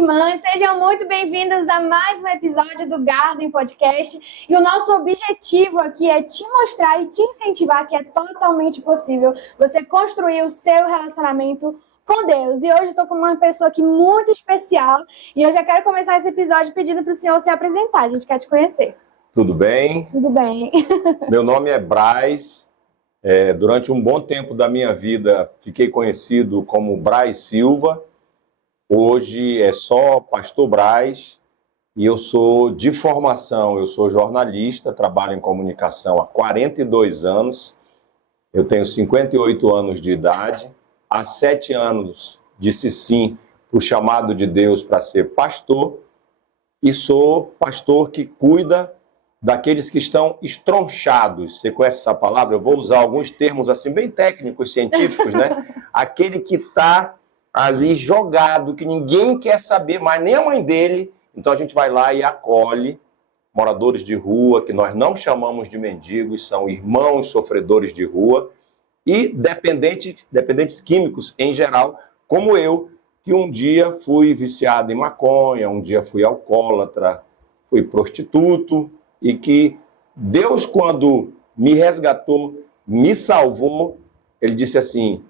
irmãs, sejam muito bem-vindas a mais um episódio do Garden Podcast. E o nosso objetivo aqui é te mostrar e te incentivar que é totalmente possível você construir o seu relacionamento com Deus. E hoje eu estou com uma pessoa aqui muito especial e eu já quero começar esse episódio pedindo para o senhor se apresentar. A gente quer te conhecer. Tudo bem? Tudo bem. Meu nome é Braz. Durante um bom tempo da minha vida, fiquei conhecido como Braz Silva. Hoje é só Pastor Braz e eu sou de formação, eu sou jornalista, trabalho em comunicação há 42 anos. Eu tenho 58 anos de idade. Há 7 anos disse sim para o chamado de Deus para ser pastor. E sou pastor que cuida daqueles que estão estronchados. Você conhece essa palavra? Eu vou usar alguns termos assim bem técnicos, científicos, né? Aquele que está ali jogado, que ninguém quer saber, mas nem a mãe dele. Então a gente vai lá e acolhe moradores de rua, que nós não chamamos de mendigos, são irmãos sofredores de rua, e dependentes químicos em geral, como eu, que um dia fui viciado em maconha, um dia fui alcoólatra, fui prostituto, e que Deus, quando me resgatou, me salvou, ele disse assim: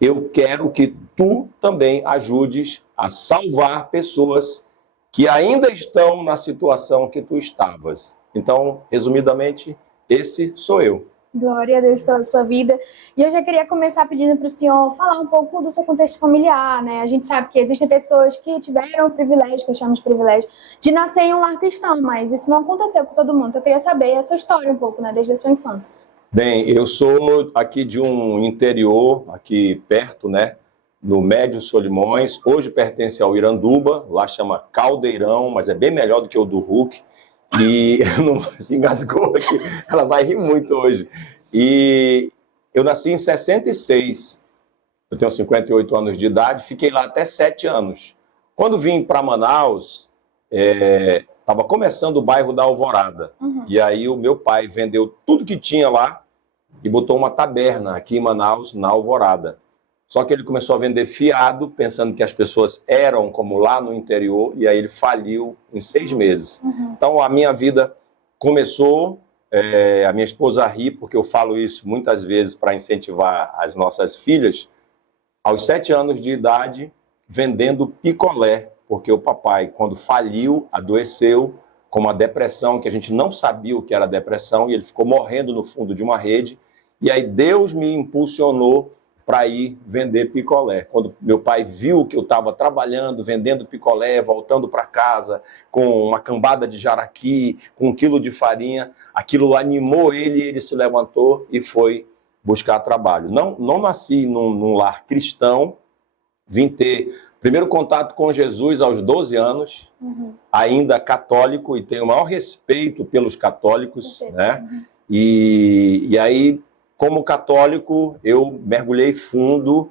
eu quero que tu também ajudes a salvar pessoas que ainda estão na situação que tu estavas. Então, resumidamente, esse sou eu. Glória a Deus pela sua vida. E eu já queria começar pedindo para o senhor falar um pouco do seu contexto familiar, né? A gente sabe que existem pessoas que tiveram o privilégio, que eu chamo de privilégio, de nascer em um lar cristão, mas isso não aconteceu com todo mundo. Eu queria saber a sua história um pouco, né? Desde a sua infância. Bem, eu sou aqui de um interior, aqui perto, né? No Médio Solimões. Hoje pertence ao Iranduba, lá chama Caldeirão, mas é bem melhor do que o do Hulk. E não se engasgou aqui, ela vai rir muito hoje. E eu nasci em 66, eu tenho 58 anos de idade, fiquei lá até 7 anos. Quando vim para Manaus, estava começando o bairro da Alvorada. E aí o meu pai vendeu tudo que tinha lá e botou uma taberna aqui em Manaus, na Alvorada. Só que ele começou a vender fiado, pensando que as pessoas eram como lá no interior, e aí ele faliu em 6 meses. Então a minha vida começou, a minha esposa ri, porque eu falo isso muitas vezes para incentivar as nossas filhas, aos 7 anos de idade, vendendo picolé, porque o papai, quando faliu, adoeceu com uma depressão, que a gente não sabia o que era depressão, e ele ficou morrendo no fundo de uma rede, e aí Deus me impulsionou para ir vender picolé. Quando meu pai viu que eu estava trabalhando, vendendo picolé, voltando para casa com uma cambada de jaraqui, com 1 quilo de farinha, aquilo animou ele, ele se levantou e foi buscar trabalho. Não nasci num lar cristão, vim ter primeiro contato com Jesus aos 12 anos, ainda católico, e tenho o maior respeito pelos católicos, né? E aí, como católico, eu mergulhei fundo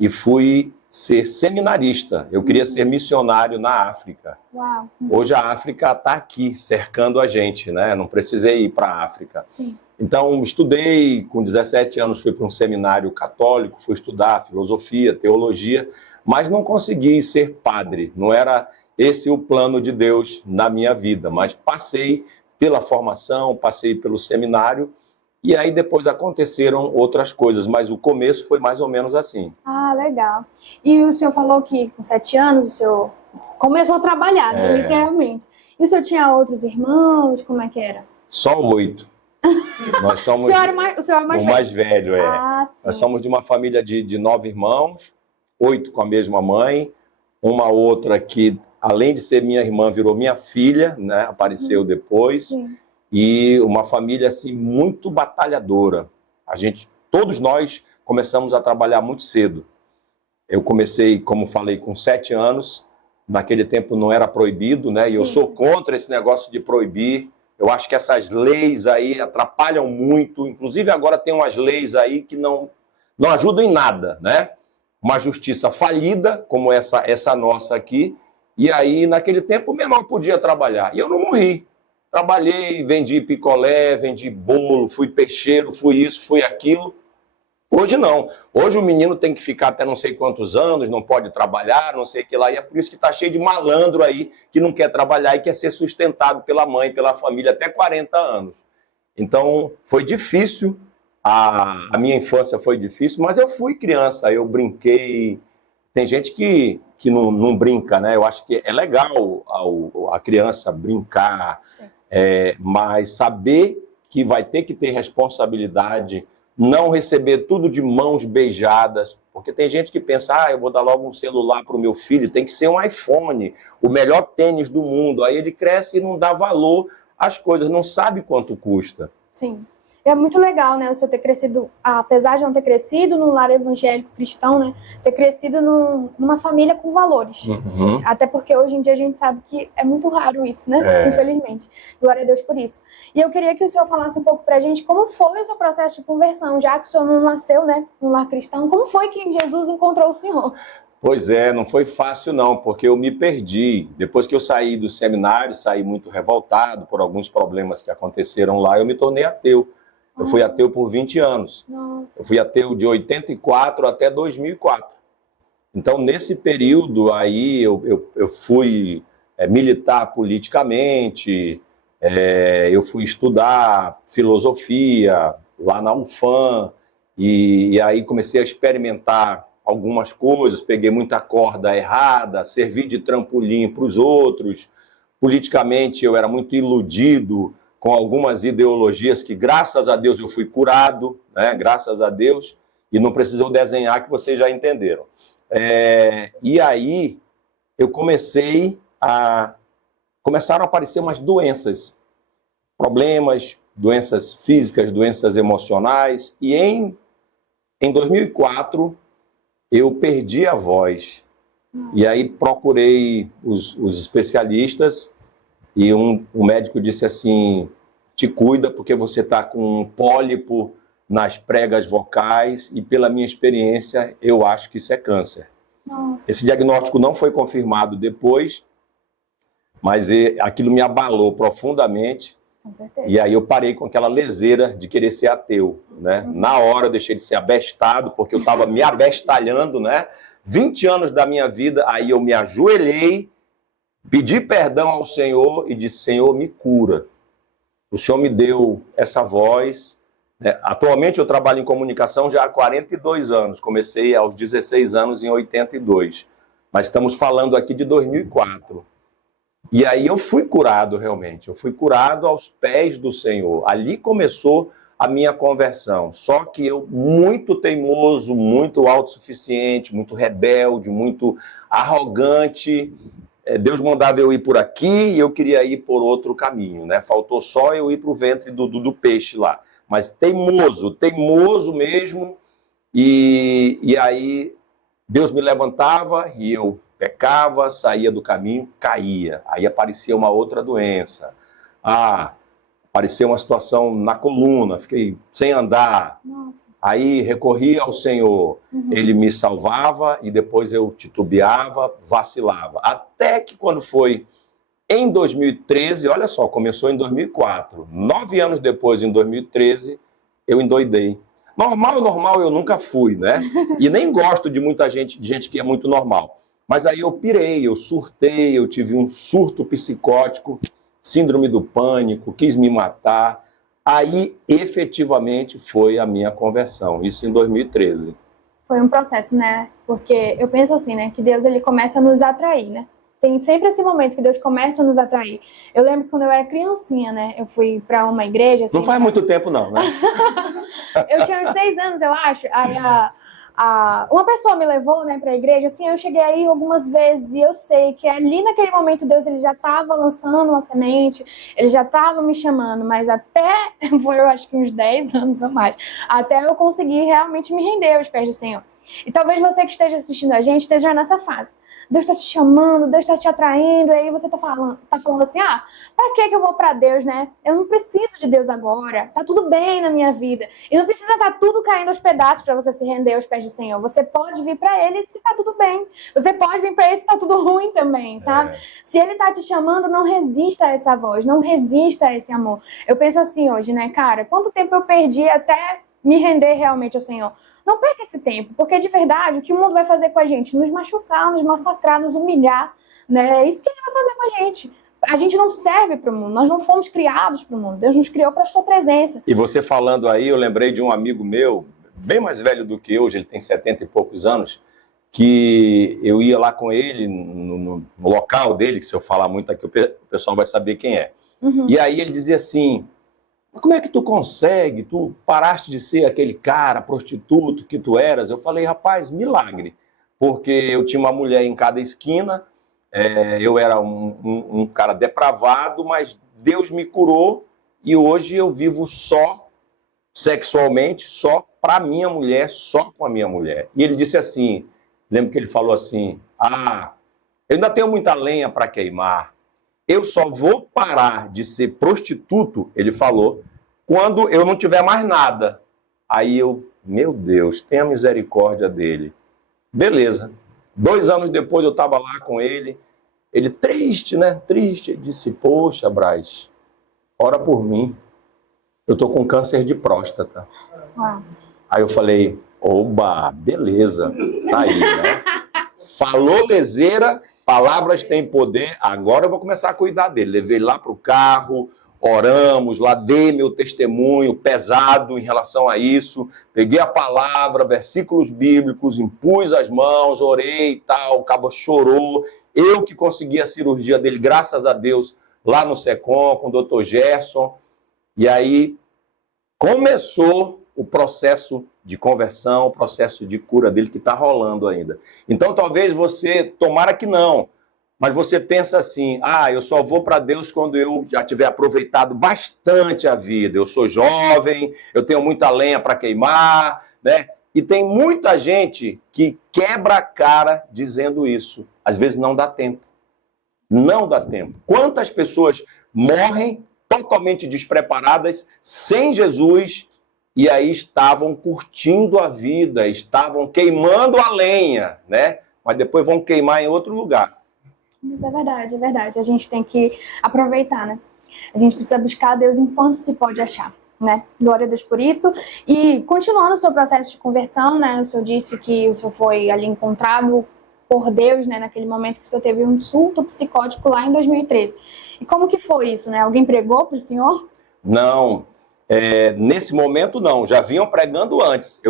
e fui ser seminarista. Eu queria ser missionário na África. Uau. Hoje a África está aqui, cercando a gente, né? Não precisei ir para a África. Sim. Então, estudei, com 17 anos fui para um seminário católico, fui estudar filosofia, teologia, mas não consegui ser padre. Não era esse o plano de Deus na minha vida, mas passei pela formação, passei pelo seminário, e aí depois aconteceram outras coisas, mas o começo foi mais ou menos assim. Ah, legal. E o senhor falou que com 7 anos o senhor começou a trabalhar, né, literalmente. E o senhor tinha outros irmãos? Como é que era? Só 8. Nós somos o senhor é mais o mais velho, Ah, sim. Nós somos de uma família de 9 irmãos, 8 com a mesma mãe, uma outra que, além de ser minha irmã, virou minha filha, né? Apareceu depois. Sim. E uma família assim muito batalhadora. Todos nós começamos a trabalhar muito cedo. Eu comecei, como falei, com 7 anos. Naquele tempo não era proibido, né? E eu sou contra esse negócio de proibir. Eu acho que essas leis aí atrapalham muito. Inclusive agora tem umas leis aí que não ajudam em nada, né? Uma justiça falida, como essa nossa aqui. E aí, naquele tempo, o menor podia trabalhar. E eu não morri. Trabalhei, vendi picolé, vendi bolo, fui peixeiro, fui isso, fui aquilo. Hoje não. Hoje o menino tem que ficar até não sei quantos anos, não pode trabalhar, não sei o que lá. E é por isso que está cheio de malandro aí que não quer trabalhar e quer ser sustentado pela mãe, pela família, até 40 anos. Então, foi difícil. A minha infância foi difícil, mas eu fui criança, eu brinquei. Tem gente que não brinca, né? Eu acho que é legal a criança brincar, mas saber que vai ter que ter responsabilidade, não receber tudo de mãos beijadas, porque tem gente que pensa, eu vou dar logo um celular para o meu filho, tem que ser um iPhone, o melhor tênis do mundo. Aí ele cresce e não dá valor às coisas, não sabe quanto custa. Sim. É muito legal, né, o senhor ter crescido, apesar de não ter crescido num lar evangélico cristão, né, ter crescido numa família com valores. Uhum. Até porque hoje em dia a gente sabe que é muito raro isso, né, infelizmente. Glória a Deus por isso. E eu queria que o senhor falasse um pouco pra gente como foi o seu processo de conversão, já que o senhor não nasceu, né, num lar cristão, como foi que Jesus encontrou o senhor? Pois é, não foi fácil não, porque eu me perdi. Depois que eu saí do seminário, saí muito revoltado por alguns problemas que aconteceram lá, eu me tornei ateu. Eu fui ateu por 20 anos. Nossa. Eu fui ateu de 84 até 2004. Então, nesse período aí, eu fui militar politicamente, eu fui estudar filosofia lá na UFAM, e aí comecei a experimentar algumas coisas, peguei muita corda errada, servi de trampolim para os outros. Politicamente, eu era muito iludido com algumas ideologias que, graças a Deus, eu fui curado, né? Graças a Deus, e não precisou desenhar, que vocês já entenderam. E aí, começaram a aparecer umas doenças, problemas, doenças físicas, doenças emocionais, e em 2004, eu perdi a voz. E aí procurei os especialistas, e um médico disse assim, te cuida porque você está com um pólipo nas pregas vocais e pela minha experiência eu acho que isso é câncer. Nossa. Esse diagnóstico não foi confirmado depois, mas aquilo me abalou profundamente. Com certeza. E aí eu parei com aquela leseira de querer ser ateu, né? Na hora eu deixei de ser abestado, porque eu estava me abestalhando, né? 20 anos da minha vida, aí eu me ajoelhei, pedi perdão ao Senhor e disse, Senhor, me cura. O Senhor me deu essa voz. Atualmente eu trabalho em comunicação já há 42 anos. Comecei aos 16 anos em 82. Mas estamos falando aqui de 2004. E aí eu fui curado realmente. Eu fui curado aos pés do Senhor. Ali começou a minha conversão. Só que eu, muito teimoso, muito autossuficiente, muito rebelde, muito arrogante, Deus mandava eu ir por aqui e eu queria ir por outro caminho, né? Faltou só eu ir para o ventre do peixe lá. Mas teimoso mesmo. E aí Deus me levantava e eu pecava, saía do caminho, caía. Aí aparecia uma outra doença. Apareceu uma situação na coluna, fiquei sem andar. Nossa. Aí recorri ao Senhor, Ele me salvava e depois eu titubeava, vacilava. Até que quando foi em 2013, olha só, começou em 2004. 9 anos depois, em 2013, eu endoidei. Normal eu nunca fui, né? E nem gosto de muita gente, de gente que é muito normal. Mas aí eu pirei, eu surtei, eu tive um surto psicótico, síndrome do pânico, quis me matar. Aí, efetivamente, foi a minha conversão. Isso em 2013. Foi um processo, né? Porque eu penso assim, né? Que Deus, ele começa a nos atrair, né? Tem sempre esse momento que Deus começa a nos atrair. Eu lembro que quando eu era criancinha, né? Eu fui pra uma igreja... Assim, não faz muito tempo, não, né? Eu tinha uns 6 anos, eu acho. Aí uma pessoa me levou, né, pra igreja, assim, eu cheguei aí algumas vezes e eu sei que ali naquele momento Deus, ele já estava lançando uma semente, ele já estava me chamando, mas até, foi eu acho que uns 10 anos ou mais, até eu conseguir realmente me render aos pés do Senhor. E talvez você que esteja assistindo a gente esteja nessa fase. Deus está te chamando, Deus está te atraindo, e aí você tá falando assim, pra que eu vou pra Deus, né? Eu não preciso de Deus agora, tá tudo bem na minha vida. E não precisa estar tudo caindo aos pedaços para você se render aos pés do Senhor. Você pode vir pra Ele se tá tudo bem. Você pode vir pra Ele se tá tudo ruim também, sabe? Se Ele tá te chamando, não resista a essa voz, não resista a esse amor. Eu penso assim hoje, né, cara, quanto tempo eu perdi até me render realmente ao Senhor. Não perca esse tempo, porque de verdade, o que o mundo vai fazer com a gente? Nos machucar, nos massacrar, nos humilhar, né? É isso que ele vai fazer com a gente. A gente não serve para o mundo, nós não fomos criados para o mundo, Deus nos criou para a sua presença. E você falando aí, eu lembrei de um amigo meu, bem mais velho do que eu, hoje ele tem 70 e poucos anos, que eu ia lá com ele no local dele, que se eu falar muito aqui o pessoal vai saber quem é. E aí ele dizia assim, como é que tu consegue? Tu paraste de ser aquele cara prostituto que tu eras? Eu falei, rapaz, milagre. Porque eu tinha uma mulher em cada esquina, eu era um cara depravado, mas Deus me curou e hoje eu vivo só, sexualmente, só para minha mulher, só com a minha mulher. E ele disse assim, lembro que ele falou assim, eu ainda tenho muita lenha para queimar. Eu só vou parar de ser prostituto, ele falou, quando eu não tiver mais nada. Aí eu, meu Deus, tenha misericórdia dele. Beleza. 2 anos depois eu estava lá com ele, ele triste, né? Triste. Ele disse, poxa, Braz, ora por mim. Eu tô com câncer de próstata. Aí eu falei, oba, beleza. Tá aí, né? Falou leseira, palavras têm poder, agora eu vou começar a cuidar dele. Levei lá pro carro, oramos, lá dei meu testemunho pesado em relação a isso, peguei a palavra, versículos bíblicos, impus as mãos, orei e tal, o cabo chorou. Eu que consegui a cirurgia dele, graças a Deus, lá no SECOM, com o Dr. Gerson. E aí começou o processo de conversão, o processo de cura dele que está rolando ainda. Então talvez você, tomara que não, mas você pensa assim, eu só vou para Deus quando eu já tiver aproveitado bastante a vida. Eu sou jovem, eu tenho muita lenha para queimar, né? E tem muita gente que quebra a cara dizendo isso. Às vezes não dá tempo. Não dá tempo. Quantas pessoas morrem totalmente despreparadas, sem Jesus, e aí estavam curtindo a vida, estavam queimando a lenha, né? Mas depois vão queimar em outro lugar. Mas é verdade, é verdade. A gente tem que aproveitar, né? A gente precisa buscar a Deus enquanto se pode achar, né? Glória a Deus por isso. E continuando o seu processo de conversão, né? O senhor disse que o senhor foi ali encontrado por Deus, né? Naquele momento que o senhor teve um surto psicótico lá em 2013. E como que foi isso, né? Alguém pregou para o senhor? Não. Nesse momento não, já vinham pregando antes.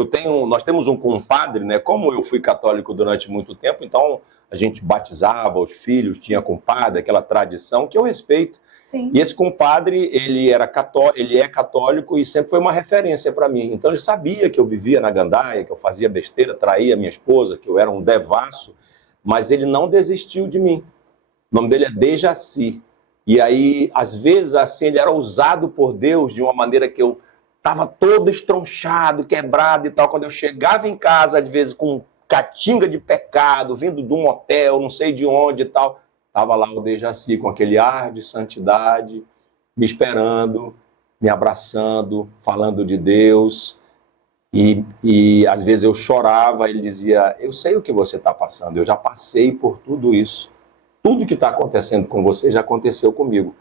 Nós temos um compadre, né? Como eu fui católico durante muito tempo, então a gente batizava os filhos, tinha compadre, aquela tradição que eu respeito. Sim. E esse compadre, ele é católico e sempre foi uma referência para mim. Então ele sabia que eu vivia na gandaia, que eu fazia besteira, traía minha esposa, que eu era um devasso, mas ele não desistiu de mim. O nome dele é Dejaci. E aí, às vezes, assim, ele era usado por Deus de uma maneira que eu estava todo estronchado, quebrado e tal. Quando eu chegava em casa, às vezes, com catinga de pecado, vindo de um hotel, não sei de onde e tal, estava lá o Dejaci com aquele ar de santidade, me esperando, me abraçando, falando de Deus. E às vezes eu chorava, ele dizia, eu sei o que você está passando, eu já passei por tudo isso. Tudo que está acontecendo com você já aconteceu comigo.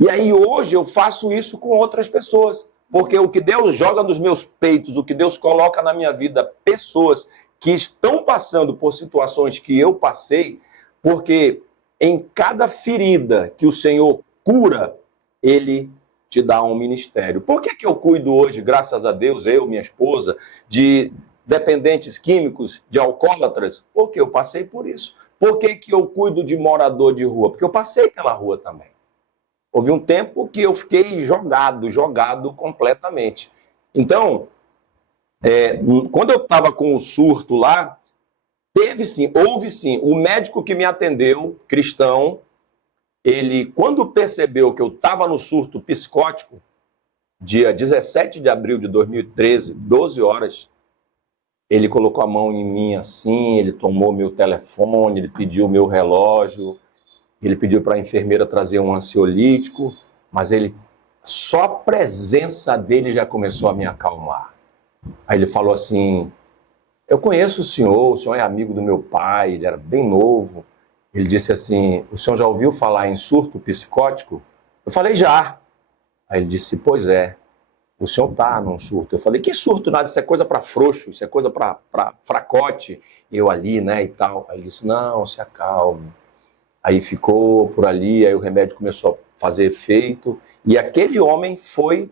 E aí hoje eu faço isso com outras pessoas. Porque o que Deus joga nos meus peitos, o que Deus coloca na minha vida, pessoas que estão passando por situações que eu passei, porque em cada ferida que o Senhor cura, Ele te dá um ministério. Por que eu cuido hoje, graças a Deus, eu, minha esposa, de dependentes químicos, de alcoólatras? Porque eu passei por isso. Por que eu cuido de morador de rua? Porque eu passei pela rua também. Houve um tempo que eu fiquei jogado completamente. Então, quando eu estava com o surto lá, houve sim. O médico que me atendeu, cristão, ele, quando percebeu que eu estava no surto psicótico, dia 17 de abril de 2013, 12 horas, ele colocou a mão em mim assim, ele tomou meu telefone, ele pediu meu relógio, ele pediu para a enfermeira trazer um ansiolítico, mas só a presença dele já começou a me acalmar. Aí ele falou assim, eu conheço o senhor é amigo do meu pai, ele era bem novo. Ele disse assim, o senhor já ouviu falar em surto psicótico? Eu falei, já. Aí ele disse, pois é, o senhor tá num surto. Eu falei, que surto nada, isso é coisa para frouxo, isso é coisa para fracote. Eu ali, né, e tal. Aí ele disse, não, se acalme. Aí ficou por ali, aí o remédio começou a fazer efeito. E aquele homem foi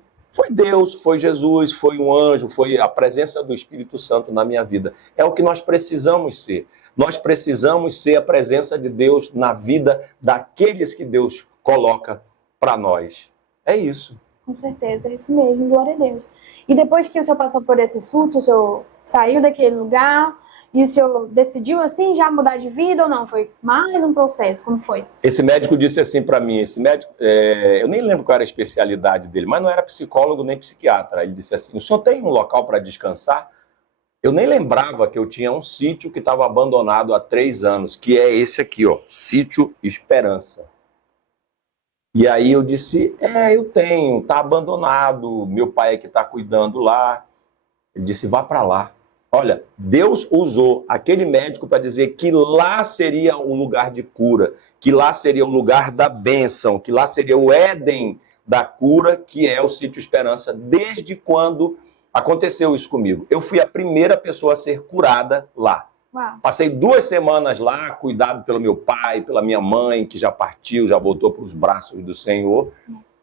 Deus, foi Jesus, foi um anjo, foi a presença do Espírito Santo na minha vida. É o que nós precisamos ser. Nós precisamos ser a presença de Deus na vida daqueles que Deus coloca para nós. É isso. Com certeza, é isso mesmo, glória a Deus. E depois que o senhor passou por esse surto, o senhor saiu daquele lugar e o senhor decidiu assim já mudar de vida ou não? Foi mais um processo, como foi? Esse médico disse assim para mim, eu nem lembro qual era a especialidade dele, mas não era psicólogo nem psiquiatra. Ele disse assim, o senhor tem um local para descansar? Eu nem lembrava que eu tinha um sítio que estava abandonado há 3 anos, que é esse aqui, ó, Sítio Esperança. E aí eu disse, eu tenho, tá abandonado, meu pai é que está cuidando lá. Ele disse, vá para lá. Olha, Deus usou aquele médico para dizer que lá seria um lugar de cura, que lá seria o lugar da bênção, que lá seria o Éden da cura, que é o Sítio Esperança, desde quando aconteceu isso comigo. Eu fui a primeira pessoa a ser curada lá. Uau. Passei 2 semanas lá, cuidado pelo meu pai, pela minha mãe, que já partiu, já voltou para os braços do Senhor.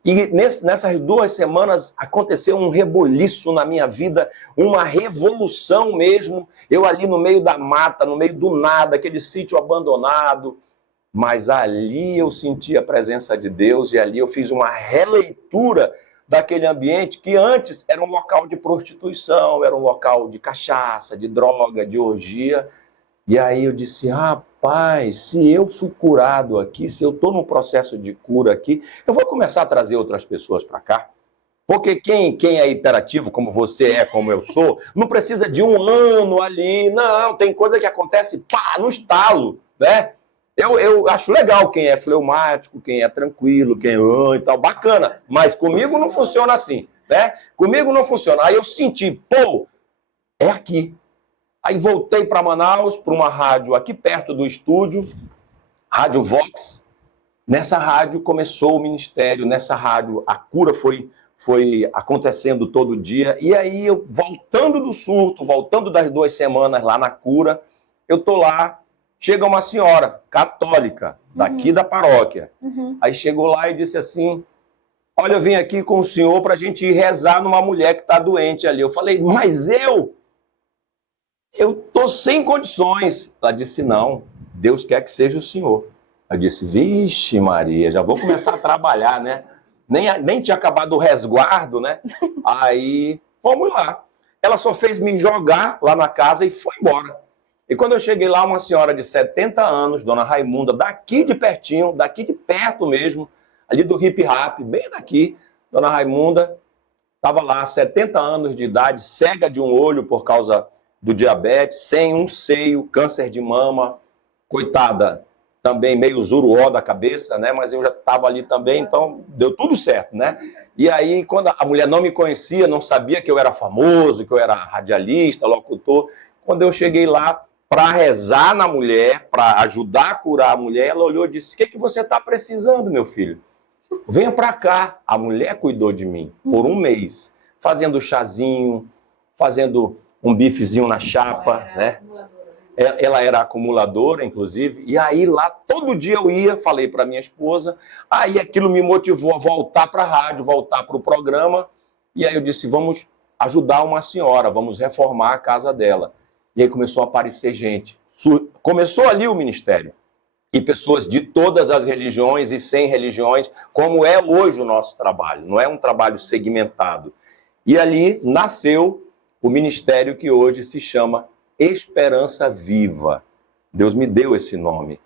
E nessas 2 semanas aconteceu um reboliço na minha vida, uma revolução mesmo. Eu ali no meio da mata, no meio do nada, aquele sítio abandonado. Mas ali eu senti a presença de Deus e ali eu fiz uma releitura daquele ambiente que antes era um local de prostituição, era um local de cachaça, de droga, de orgia. E aí eu disse, rapaz, se eu fui curado aqui, se eu estou num processo de cura aqui, eu vou começar a trazer outras pessoas para cá. Porque quem é hiperativo, como você é, como eu sou, não precisa de 1 ano ali, não, tem coisa que acontece, no estalo, né? Eu acho legal quem é fleumático, quem é tranquilo, quem é e tal, bacana, mas comigo não funciona assim, né? Comigo não funciona. Aí eu senti, é aqui. Aí voltei para Manaus, para uma rádio aqui perto do estúdio, Rádio Vox. Nessa rádio começou o ministério, nessa rádio a cura foi acontecendo todo dia. E aí eu, voltando do surto, voltando das 2 semanas lá na cura, eu tô lá, chega uma senhora católica, daqui da paróquia. Aí chegou lá e disse assim, olha, eu vim aqui com o senhor para a gente ir rezar numa mulher que está doente ali. Eu falei, mas eu tô sem condições. Ela disse, não, Deus quer que seja o senhor. Eu disse, vixe Maria, já vou começar a trabalhar, né? Nem tinha acabado o resguardo, né? Aí, vamos lá. Ela só fez me jogar lá na casa e foi embora. E quando eu cheguei lá, uma senhora de 70 anos, dona Raimunda, daqui de pertinho, daqui de perto mesmo, ali do Hip Rap, bem daqui, dona Raimunda, estava lá, 70 anos de idade, cega de um olho por causa do diabetes, sem um seio, câncer de mama, coitada, também meio zuruó da cabeça, né? Mas eu já estava ali também, então deu tudo certo, né? E aí, quando a mulher não me conhecia, não sabia que eu era famoso, que eu era radialista, locutor, quando eu cheguei lá para rezar na mulher, para ajudar a curar a mulher, ela olhou e disse, o que você está precisando, meu filho? Venha para cá. A mulher cuidou de mim por 1 mês, fazendo chazinho, fazendo um bifezinho na chapa, né? Ela era acumuladora, inclusive, e aí lá todo dia eu ia, falei para minha esposa, aí aquilo me motivou a voltar para a rádio, voltar para o programa, e aí eu disse, vamos ajudar uma senhora, vamos reformar a casa dela. E aí começou a aparecer gente. Começou ali o ministério. E pessoas de todas as religiões e sem religiões, como é hoje o nosso trabalho. Não é um trabalho segmentado. E ali nasceu o ministério que hoje se chama Esperança Viva. Deus me deu esse nome.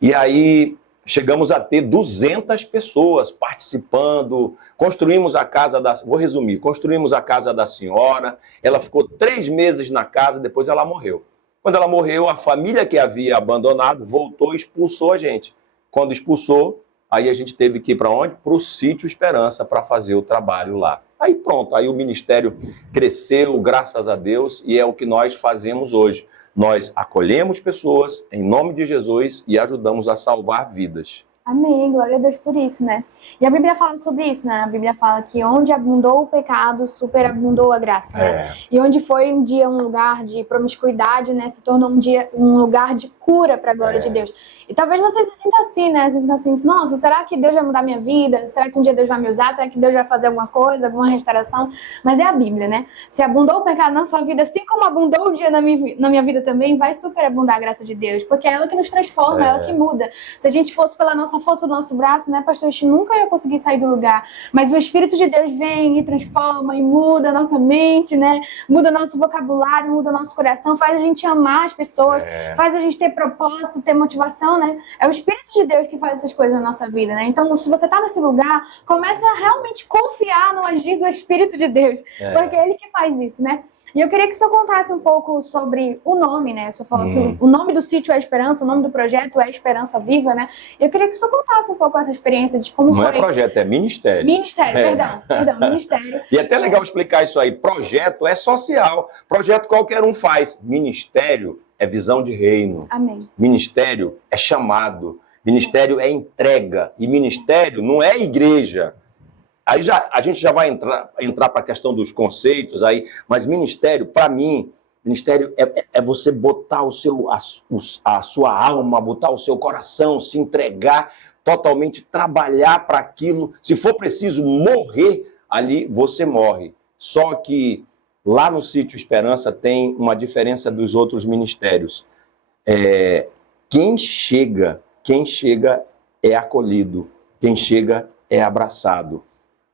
E aí chegamos a ter 200 pessoas participando, construímos a casa da... Vou resumir, construímos a casa da senhora, ela ficou 3 meses na casa, depois ela morreu. Quando ela morreu, a família que havia abandonado voltou e expulsou a gente. Quando expulsou, aí a gente teve que ir para onde? Para o Sítio Esperança, para fazer o trabalho lá. Aí pronto, aí o ministério cresceu, graças a Deus, e é o que nós fazemos hoje. Nós acolhemos pessoas em nome de Jesus e ajudamos a salvar vidas. Amém, glória a Deus por isso, né? E a Bíblia fala sobre isso, né? A Bíblia fala que onde abundou o pecado, superabundou a graça, né? E onde foi um dia um lugar de promiscuidade, né? Se tornou um lugar de cura para a glória de Deus. E talvez você se sinta assim, né? Você se sinta assim, nossa, será que Deus vai mudar minha vida? Será que um dia Deus vai me usar? Será que Deus vai fazer alguma coisa, alguma restauração? Mas é a Bíblia, né? Se abundou o pecado na sua vida, assim como abundou o dia na minha vida também, vai superabundar a graça de Deus, porque é ela que nos transforma, é ela que muda. Se a gente fosse pela nossa força do nosso braço, né, pastor, a gente nunca ia conseguir sair do lugar. Mas o Espírito de Deus vem e transforma e muda a nossa mente, né? Muda o nosso vocabulário, muda o nosso coração, faz a gente amar as pessoas, faz a gente ter propósito, ter motivação, né? É o Espírito de Deus que faz essas coisas na nossa vida, né? Então, se você tá nesse lugar, começa a realmente confiar no agir do Espírito de Deus, porque é Ele que faz isso, né? E eu queria que o senhor contasse um pouco sobre o nome, né? O senhor falou que o nome do sítio é Esperança, o nome do projeto é Esperança Viva, né? Eu queria que o senhor contasse um pouco essa experiência de como foi... Não é projeto, é ministério. Ministério, perdão, ministério. E é até legal explicar isso aí. Projeto é social. Projeto qualquer um faz. Ministério é visão de reino. Amém. Ministério é chamado. Ministério é entrega. E ministério não é igreja. Aí a gente já vai entrar para a questão dos conceitos aí, mas ministério, para mim, ministério é você botar a sua alma, botar o seu coração, se entregar totalmente, trabalhar para aquilo. Se for preciso morrer ali, você morre. Só que lá no Sítio Esperança tem uma diferença dos outros ministérios. Quem chega é acolhido, quem chega é abraçado.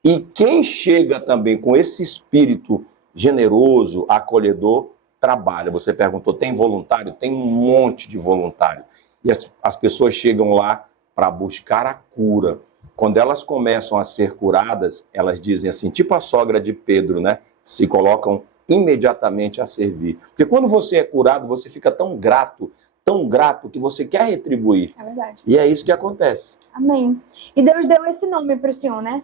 E quem chega também com esse espírito generoso, acolhedor, trabalha. Você perguntou, tem voluntário? Tem um monte de voluntário. E as pessoas chegam lá para buscar a cura. Quando elas começam a ser curadas, elas dizem assim, tipo a sogra de Pedro, né? Se colocam imediatamente a servir. Porque quando você é curado, você fica tão grato que você quer retribuir. É verdade. E é isso que acontece. Amém. E Deus deu esse nome para o senhor, né?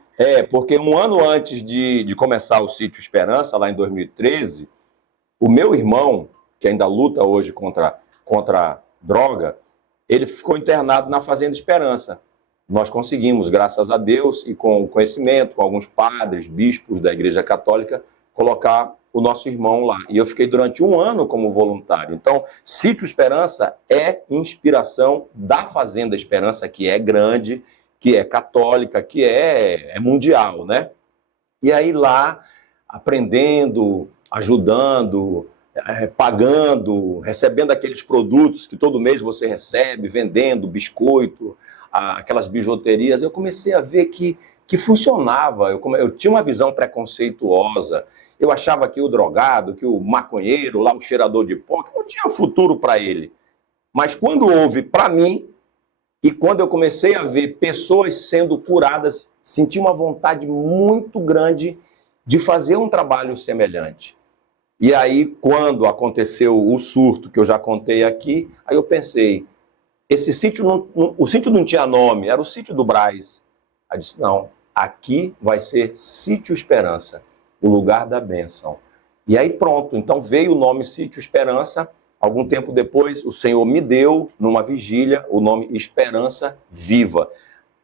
Porque um ano antes de começar o Sítio Esperança, lá em 2013, o meu irmão, que ainda luta hoje contra droga, ele ficou internado na Fazenda Esperança. Nós conseguimos, graças a Deus, e com conhecimento, com alguns padres, bispos da Igreja Católica, colocar o nosso irmão lá. E eu fiquei durante um ano como voluntário. Então, Sítio Esperança é inspiração da Fazenda Esperança, que é grande, que é católica, que é mundial, né? E aí lá, aprendendo, ajudando, pagando, recebendo aqueles produtos que todo mês você recebe, vendendo biscoito, aquelas bijuterias, eu comecei a ver que funcionava. Eu tinha uma visão preconceituosa. Eu achava que o drogado, que o maconheiro, lá o cheirador de pó, que não tinha futuro para ele. Mas quando houve para mim, e quando eu comecei a ver pessoas sendo curadas, senti uma vontade muito grande de fazer um trabalho semelhante. E aí, quando aconteceu o surto, que eu já contei aqui, aí eu pensei, esse sítio, o sítio não tinha nome, era o Sítio do Brás. Aí eu disse, não, aqui vai ser Sítio Esperança, o lugar da bênção. E aí pronto, então veio o nome Sítio Esperança. Algum tempo depois, o Senhor me deu, numa vigília, o nome Esperança Viva.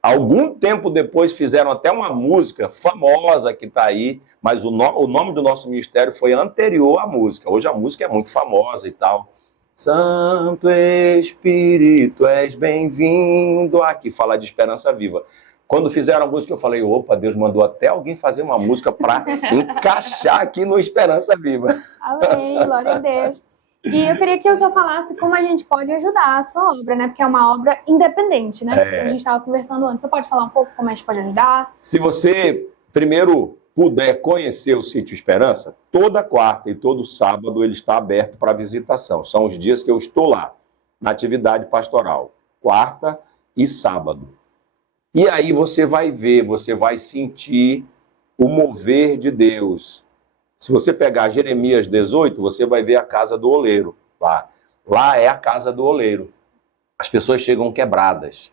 Algum tempo depois fizeram até uma música famosa que está aí, mas o nome do nosso ministério foi anterior à música. Hoje a música é muito famosa e tal. Santo Espírito, és bem-vindo aqui, fala de Esperança Viva. Quando fizeram a música, eu falei, opa, Deus mandou até alguém fazer uma música para encaixar aqui no Esperança Viva. Amém, glória a Deus. E eu queria que o senhor falasse como a gente pode ajudar a sua obra, né? Porque é uma obra independente, né? A gente estava conversando antes. Você pode falar um pouco como a gente pode ajudar? Se você, primeiro, puder conhecer o Sítio Esperança, toda quarta e todo sábado ele está aberto para visitação. São os dias que eu estou lá, na atividade pastoral. Quarta e sábado. E aí você vai ver, você vai sentir o mover de Deus. Se você pegar Jeremias 18, você vai ver a casa do oleiro lá. Lá é a casa do oleiro. As pessoas chegam quebradas.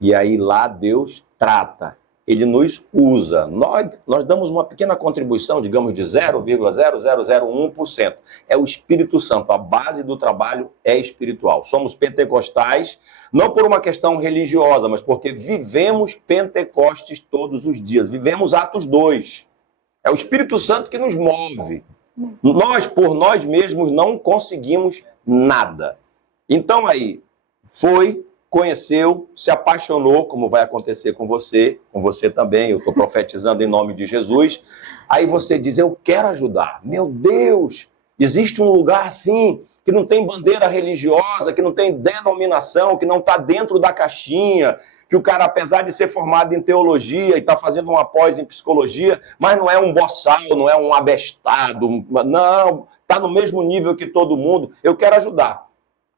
E aí lá Deus trata. ele nos usa. Nós damos uma pequena contribuição, digamos, de 0,0001%. É o Espírito Santo. A base do trabalho é espiritual. Somos pentecostais, não por uma questão religiosa, mas porque vivemos Pentecostes todos os dias. Vivemos Atos 2. É o Espírito Santo que nos move. Nós, por nós mesmos, não conseguimos nada. Então aí, conheceu, se apaixonou, como vai acontecer com você também, eu estou profetizando em nome de Jesus. Aí você diz, eu quero ajudar. Meu Deus, existe um lugar assim, que não tem bandeira religiosa, que não tem denominação, que não está dentro da caixinha, que o cara, apesar de ser formado em teologia e está fazendo uma pós em psicologia, mas não é um boçal, não é um abestado, não, está no mesmo nível que todo mundo, eu quero ajudar.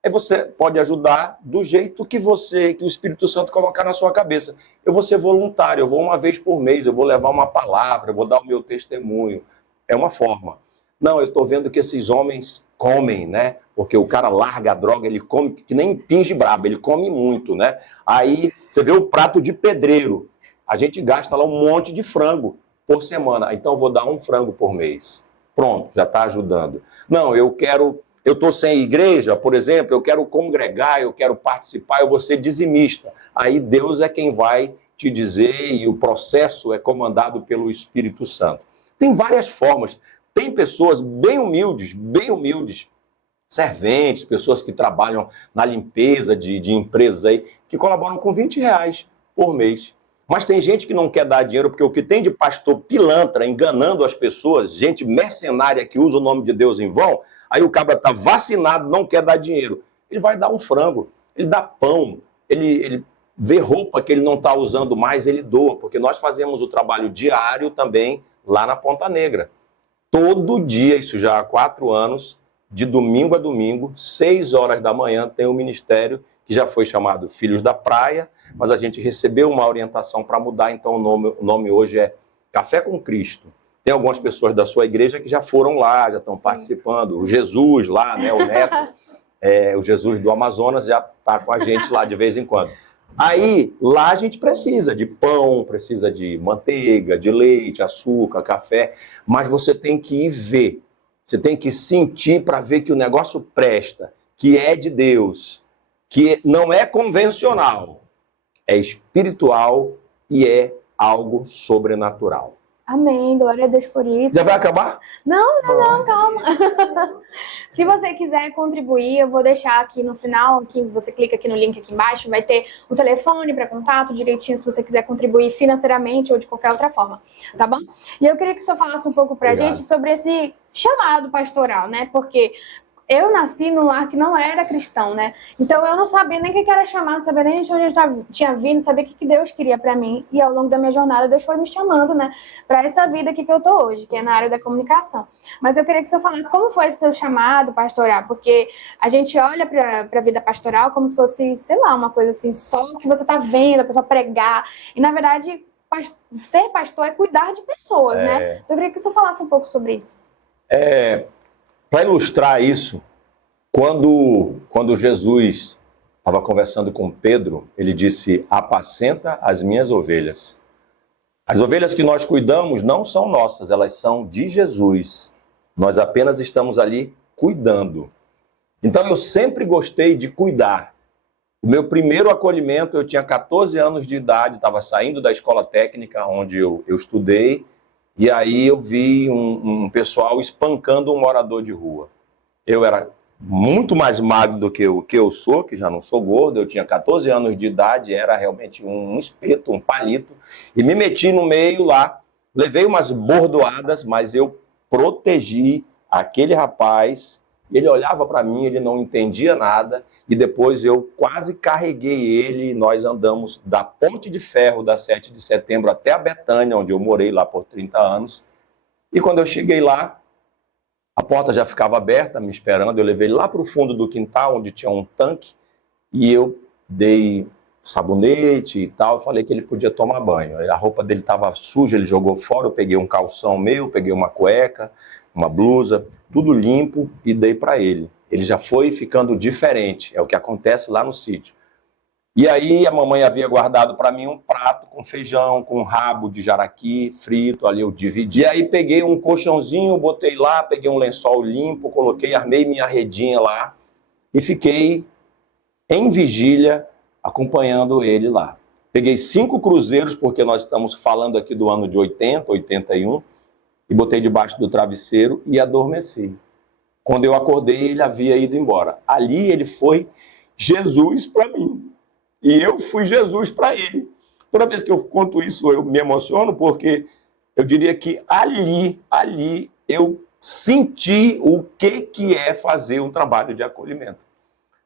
Aí você pode ajudar do jeito que o Espírito Santo colocar na sua cabeça. Eu vou ser voluntário, eu vou uma vez por mês, eu vou levar uma palavra, eu vou dar o meu testemunho. É uma forma. Não, eu estou vendo que esses homens comem, né? Porque o cara larga a droga, ele come que nem pinge brabo, ele come muito, né? Aí você vê o prato de pedreiro. A gente gasta lá um monte de frango por semana. Então eu vou dar um frango por mês. Pronto, já está ajudando. Não, eu estou sem igreja, por exemplo, eu quero congregar, eu quero participar, eu vou ser dizimista. Aí Deus é quem vai te dizer e o processo é comandado pelo Espírito Santo. Tem várias formas. Tem pessoas bem humildes, serventes, pessoas que trabalham na limpeza de empresas aí, que colaboram com R$20 por mês. Mas tem gente que não quer dar dinheiro, porque o que tem de pastor pilantra, enganando as pessoas, gente mercenária que usa o nome de Deus em vão, aí o cabra está vacinado, não quer dar dinheiro. Ele vai dar um frango, ele dá pão, ele vê roupa que ele não está usando mais, ele doa, porque nós fazemos o trabalho diário também lá na Ponta Negra. Todo dia, isso já há 4 anos, de domingo a domingo, 6 horas da manhã, tem um ministério que já foi chamado Filhos da Praia, mas a gente recebeu uma orientação para mudar, então o nome hoje é Café com Cristo. Tem algumas pessoas da sua igreja que já foram lá, já estão participando. O Jesus lá, né, o neto, o Jesus do Amazonas já está com a gente lá de vez em quando. Aí, lá a gente precisa de pão, precisa de manteiga, de leite, açúcar, café, mas você tem que ir ver, você tem que sentir para ver que o negócio presta, que é de Deus, que não é convencional, é espiritual e é algo sobrenatural. Amém, glória a Deus por isso. Já vai acabar? Não, calma. Se você quiser contribuir, eu vou deixar aqui no final, aqui, você clica aqui no link aqui embaixo, vai ter o telefone para contato direitinho, se você quiser contribuir financeiramente ou de qualquer outra forma, tá bom? E eu queria que o senhor falasse um pouco pra gente sobre esse chamado pastoral, né? Porque eu nasci num lar que não era cristão, né? Então eu não sabia nem o que era chamar, não sabia nem de onde eu tinha vindo, não sabia o que Deus queria pra mim. E ao longo da minha jornada, Deus foi me chamando, né? Pra essa vida aqui que eu tô hoje, que é na área da comunicação. Mas eu queria que o senhor falasse como foi esse seu chamado pastoral, porque a gente olha pra vida pastoral como se fosse, sei lá, uma coisa assim, só o que você tá vendo, a pessoa pregar. E na verdade, ser pastor é cuidar de pessoas, né? Então eu queria que o senhor falasse um pouco sobre isso. Para ilustrar isso, quando Jesus estava conversando com Pedro, ele disse, apacenta as minhas ovelhas. As ovelhas que nós cuidamos não são nossas, elas são de Jesus. Nós apenas estamos ali cuidando. Então eu sempre gostei de cuidar. O meu primeiro acolhimento, eu tinha 14 anos de idade, estava saindo da escola técnica onde eu estudei, e aí eu vi um pessoal espancando um morador de rua. Eu era muito mais magro do que eu sou, que já não sou gordo, eu tinha 14 anos de idade, era realmente um espeto, um palito, e me meti no meio lá, levei umas bordoadas, mas eu protegi aquele rapaz, ele olhava para mim, ele não entendia nada, e depois eu quase carreguei ele, nós andamos da Ponte de Ferro, da 7 de setembro, até a Betânia, onde eu morei lá por 30 anos, e quando eu cheguei lá, a porta já ficava aberta, me esperando, eu levei ele lá para o fundo do quintal, onde tinha um tanque, e eu dei sabonete e tal, falei que ele podia tomar banho. A roupa dele estava suja, ele jogou fora, eu peguei um calção meu, peguei uma cueca, uma blusa, tudo limpo e dei para ele. Ele já foi ficando diferente, é o que acontece lá no sítio. E aí a mamãe havia guardado para mim um prato com feijão, com rabo de jaraqui frito, ali eu dividi. Aí peguei um colchãozinho, botei lá, peguei um lençol limpo, coloquei, armei minha redinha lá e fiquei em vigília acompanhando ele lá. Peguei 5 cruzeiros, porque nós estamos falando aqui do ano de 80, 81, e botei debaixo do travesseiro e adormeci. Quando eu acordei, ele havia ido embora. Ali ele foi Jesus para mim. E eu fui Jesus para ele. Toda vez que eu conto isso, eu me emociono, porque eu diria que ali eu senti o que é fazer um trabalho de acolhimento.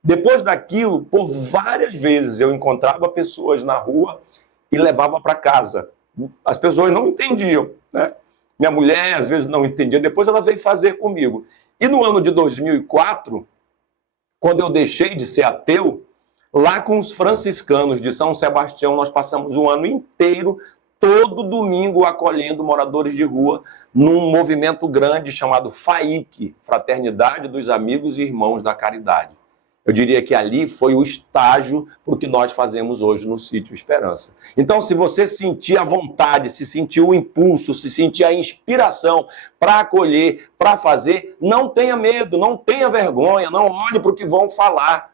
Depois daquilo, por várias vezes eu encontrava pessoas na rua e levava para casa. As pessoas não entendiam, né? Minha mulher às vezes não entendia, depois ela veio fazer comigo. E no ano de 2004, quando eu deixei de ser ateu, lá com os franciscanos de São Sebastião, nós passamos um ano inteiro, todo domingo, acolhendo moradores de rua, num movimento grande chamado FAIC, Fraternidade dos Amigos e Irmãos da Caridade. Eu diria que ali foi o estágio para o que nós fazemos hoje no Sítio Esperança. Então, se você sentir a vontade, se sentir o impulso, se sentir a inspiração para acolher, para fazer, não tenha medo, não tenha vergonha, não olhe para o que vão falar.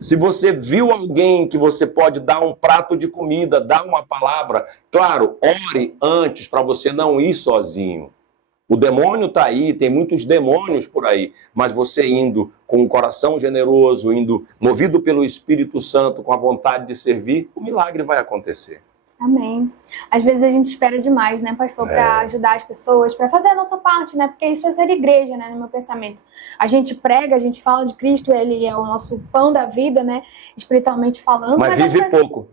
Se você viu alguém que você pode dar um prato de comida, dar uma palavra, claro, ore antes para você não ir sozinho. O demônio está aí, tem muitos demônios por aí, mas você indo com um coração generoso, indo movido pelo Espírito Santo, com a vontade de servir, o milagre vai acontecer. Amém. Às vezes a gente espera demais, né, pastor, para ajudar as pessoas, para fazer a nossa parte, né, porque isso é ser igreja, né, no meu pensamento. A gente prega, a gente fala de Cristo, ele é o nosso pão da vida, né, espiritualmente falando. Mas vive pouco.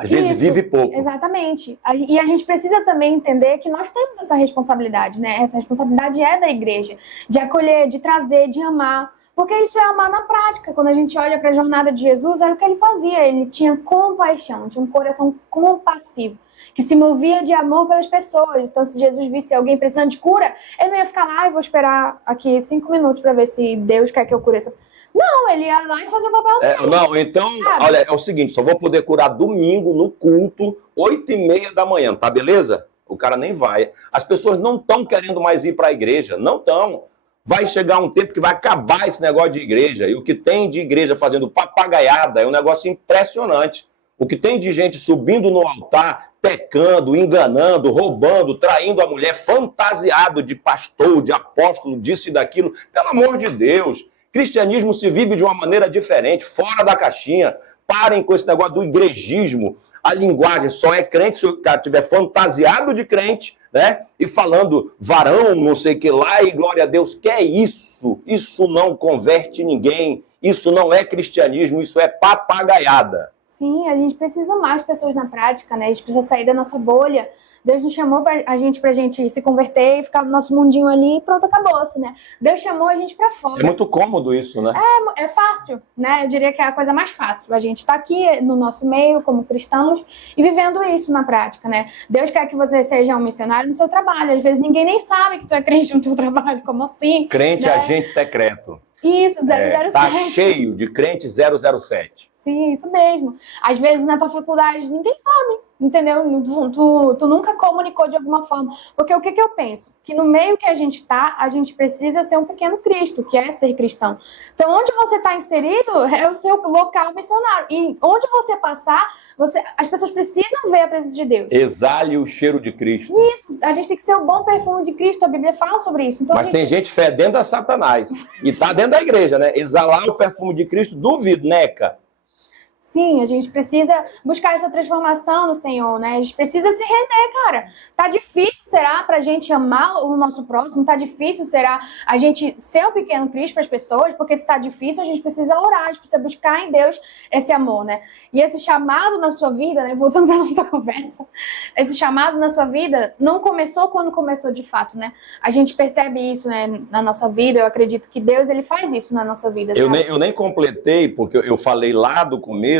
Às vezes vive pouco. Exatamente. E a gente precisa também entender que nós temos essa responsabilidade, né? Essa responsabilidade é da igreja, de acolher, de trazer, de amar. Porque isso é amar na prática. Quando a gente olha para a jornada de Jesus, era o que ele fazia. Ele tinha compaixão, tinha um coração compassivo, que se movia de amor pelas pessoas. Então, se Jesus visse alguém precisando de cura, ele não ia ficar lá e vou esperar aqui 5 minutos para ver se Deus quer que eu cure essa. Não, ele ia lá e fazia o papel dele. Não, então, sabe? Olha, é o seguinte, só vou poder curar domingo no culto, 8h30 da manhã, tá beleza? O cara nem vai. As pessoas não estão querendo mais ir para a igreja, não estão. Vai chegar um tempo que vai acabar esse negócio de igreja. E o que tem de igreja fazendo papagaiada é um negócio impressionante. O que tem de gente subindo no altar, pecando, enganando, roubando, traindo a mulher, fantasiado de pastor, de apóstolo, disso e daquilo. Pelo amor de Deus. Cristianismo se vive de uma maneira diferente, fora da caixinha. Parem com esse negócio do igrejismo. A linguagem só é crente se o cara estiver fantasiado de crente, né? E falando varão, não sei o que lá, e glória a Deus. Que é isso? Isso não converte ninguém. Isso não é cristianismo, isso é papagaiada. Sim, a gente precisa mais pessoas na prática, né? A gente precisa sair da nossa bolha. Deus não chamou pra gente se converter e ficar no nosso mundinho ali e pronto, acabou-se, né? Deus chamou a gente pra fora. É muito cômodo isso, né? É fácil, né? Eu diria que é a coisa mais fácil. A gente tá aqui no nosso meio, como cristãos, e vivendo isso na prática, né? Deus quer que você seja um missionário no seu trabalho. Às vezes ninguém nem sabe que tu é crente no teu trabalho. Como assim? Crente né? Agente secreto. Isso, 007. Tá cheio de crente 007. Sim, isso mesmo. Às vezes na tua faculdade ninguém sabe, entendeu? Tu nunca comunicou de alguma forma. Porque o que eu penso? Que no meio que a gente tá, a gente precisa ser um pequeno Cristo, que é ser cristão. Então, onde você está inserido é o seu local missionário. E onde você passar, as pessoas precisam ver a presença de Deus. Exale o cheiro de Cristo. Isso, a gente tem que ser o bom perfume de Cristo, a Bíblia fala sobre isso. Então, mas tem gente fedendo a Satanás. E tá dentro da igreja, né? Exalar o perfume de Cristo, duvido, Neca. Sim, a gente precisa buscar essa transformação no Senhor, né? A gente precisa se render, cara. Tá difícil, será, pra gente amar o nosso próximo? Tá difícil, será, a gente ser um pequeno Cristo para as pessoas? Porque se tá difícil, a gente precisa orar, a gente precisa buscar em Deus esse amor, né? E esse chamado na sua vida, né? Voltando pra nossa conversa, esse chamado na sua vida não começou quando começou de fato, né? A gente percebe isso, né, na nossa vida. Eu acredito que Deus, ele faz isso na nossa vida. Eu nem completei, porque eu falei lá do começo,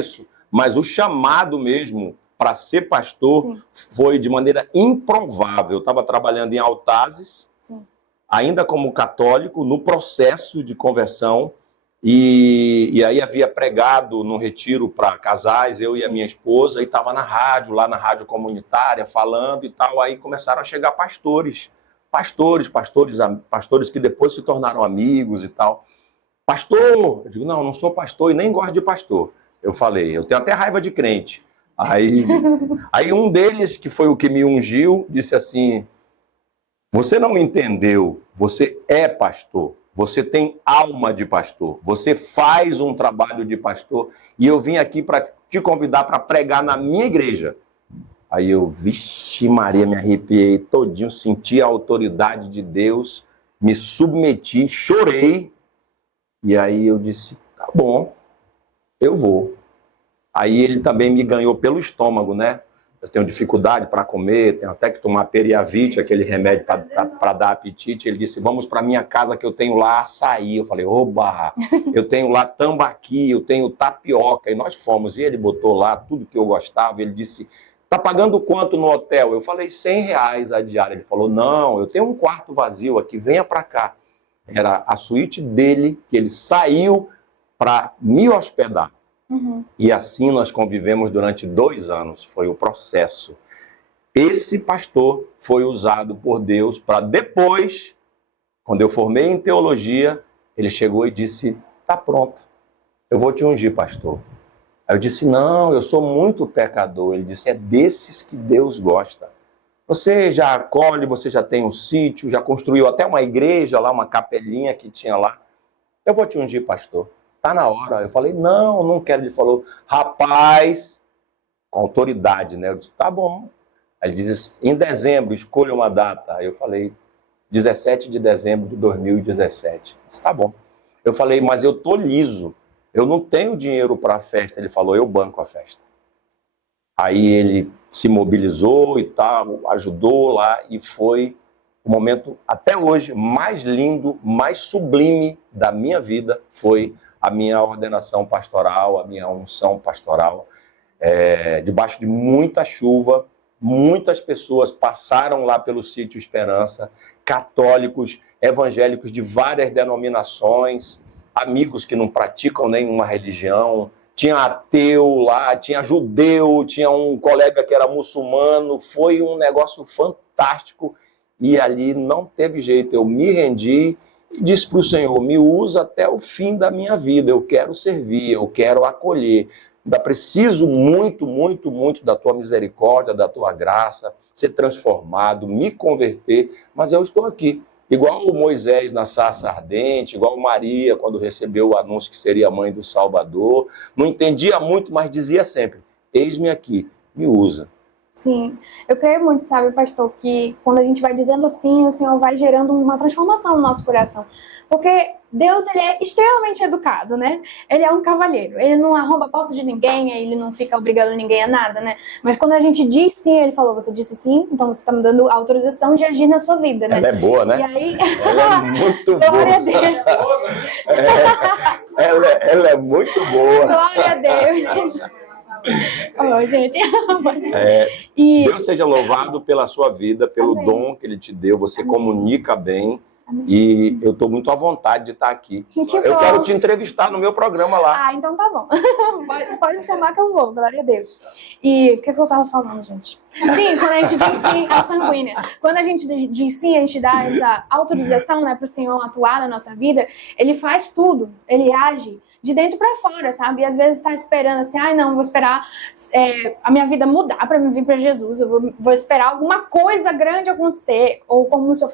mas o chamado mesmo para ser pastor Sim. foi de maneira improvável. Eu estava trabalhando em Altazes, Sim. ainda como católico, no processo de conversão, E aí havia pregado no retiro para casais, eu e a minha esposa, e estava na rádio, lá na rádio comunitária, falando e tal. Aí começaram a chegar pastores que depois se tornaram amigos e tal. Pastor! Eu digo, não sou pastor e nem gosto de pastor. Eu falei, eu tenho até raiva de crente. Aí um deles, que foi o que me ungiu, disse assim, você não entendeu, você é pastor. Você tem alma de pastor, você faz um trabalho de pastor e eu vim aqui para te convidar para pregar na minha igreja. Aí eu, vixe Maria, me arrepiei todinho, senti a autoridade de Deus, me submeti, chorei e aí eu disse, tá bom, eu vou. Aí ele também me ganhou pelo estômago, né? Eu tenho dificuldade para comer, tenho até que tomar Periavit, aquele remédio para dar apetite. Ele disse, vamos para minha casa que eu tenho lá açaí. Eu falei, oba, eu tenho lá tambaqui, eu tenho tapioca. E nós fomos, e ele botou lá tudo que eu gostava. Ele disse, tá pagando quanto no hotel? Eu falei, R$100 a diária. Ele falou, não, eu tenho um quarto vazio aqui, venha para cá. Era a suíte dele, que ele saiu para me hospedar. Uhum. E assim nós convivemos durante 2 anos, foi o processo. Esse pastor foi usado por Deus para depois, quando eu formei em teologia, ele chegou e disse, tá pronto, eu vou te ungir, pastor. Aí eu disse, não, eu sou muito pecador. Ele disse, é desses que Deus gosta. Você já acolhe, você já tem um sítio, já construiu até uma igreja lá, uma capelinha que tinha lá. Eu vou te ungir, pastor. Tá na hora. Eu falei, não quero. Ele falou, rapaz, com autoridade, né? Eu disse, tá bom. Aí ele disse, em dezembro, escolha uma data. Aí eu falei, 17 de dezembro de 2017. Eu disse, tá bom. Eu falei, mas eu tô liso. Eu não tenho dinheiro para a festa. Ele falou, eu banco a festa. Aí ele se mobilizou e tal, ajudou lá e foi o momento, até hoje, mais lindo, mais sublime da minha vida, foi a minha ordenação pastoral, a minha unção pastoral, debaixo de muita chuva. Muitas pessoas passaram lá pelo Sítio Esperança, católicos, evangélicos de várias denominações, amigos que não praticam nenhuma religião, tinha ateu lá, tinha judeu, tinha um colega que era muçulmano, foi um negócio fantástico e ali não teve jeito, eu me rendi e disse para o Senhor, me usa até o fim da minha vida, eu quero servir, eu quero acolher. Ainda preciso muito, muito, muito da tua misericórdia, da tua graça, ser transformado, me converter, mas eu estou aqui. Igual o Moisés na sarça ardente, igual Maria quando recebeu o anúncio que seria a mãe do Salvador. Não entendia muito, mas dizia sempre, eis-me aqui, me usa. Sim, eu creio muito, sabe, pastor, que quando a gente vai dizendo sim, o Senhor vai gerando uma transformação no nosso coração. Porque Deus, ele é extremamente educado, né? Ele é um cavalheiro, ele não arromba a porta de ninguém, ele não fica obrigando ninguém a nada, né? Mas quando a gente diz sim, ele falou, você disse sim, então você está me dando autorização de agir na sua vida, né? Ela é boa, né? E aí... Ela é muito boa. Glória a Deus. Ela é muito boa. Glória a Deus. Oh, gente. Deus seja louvado pela sua vida, pelo Amém. Dom que Ele te deu, você Amém. comunica bem. Amém. E eu estou muito à vontade de estar aqui. Eu quero te entrevistar no meu programa lá. Ah, então tá bom. Pode me chamar que eu vou, glória a Deus. E o que eu tava falando, gente? Sim, quando a gente diz sim, a sanguínea. Quando a gente diz sim, a gente dá essa autorização, né, para o Senhor atuar na nossa vida, Ele faz tudo, Ele age de dentro para fora, sabe? E às vezes está esperando assim, não, vou esperar a minha vida mudar para me vir para Jesus, eu vou esperar alguma coisa grande acontecer, ou como o senhor